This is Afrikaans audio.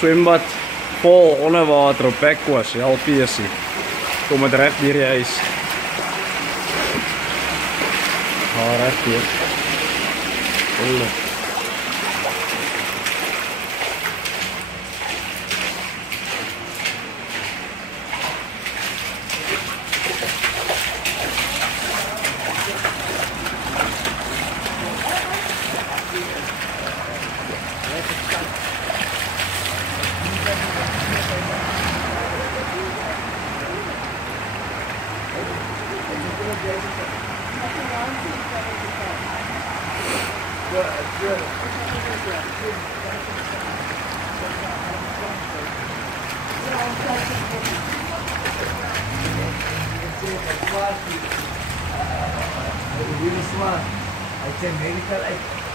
swembad vol onderwater op Pekwas, LPC. Kom het recht hier die huis. Recht hier. Volle. Really smart. I say medical.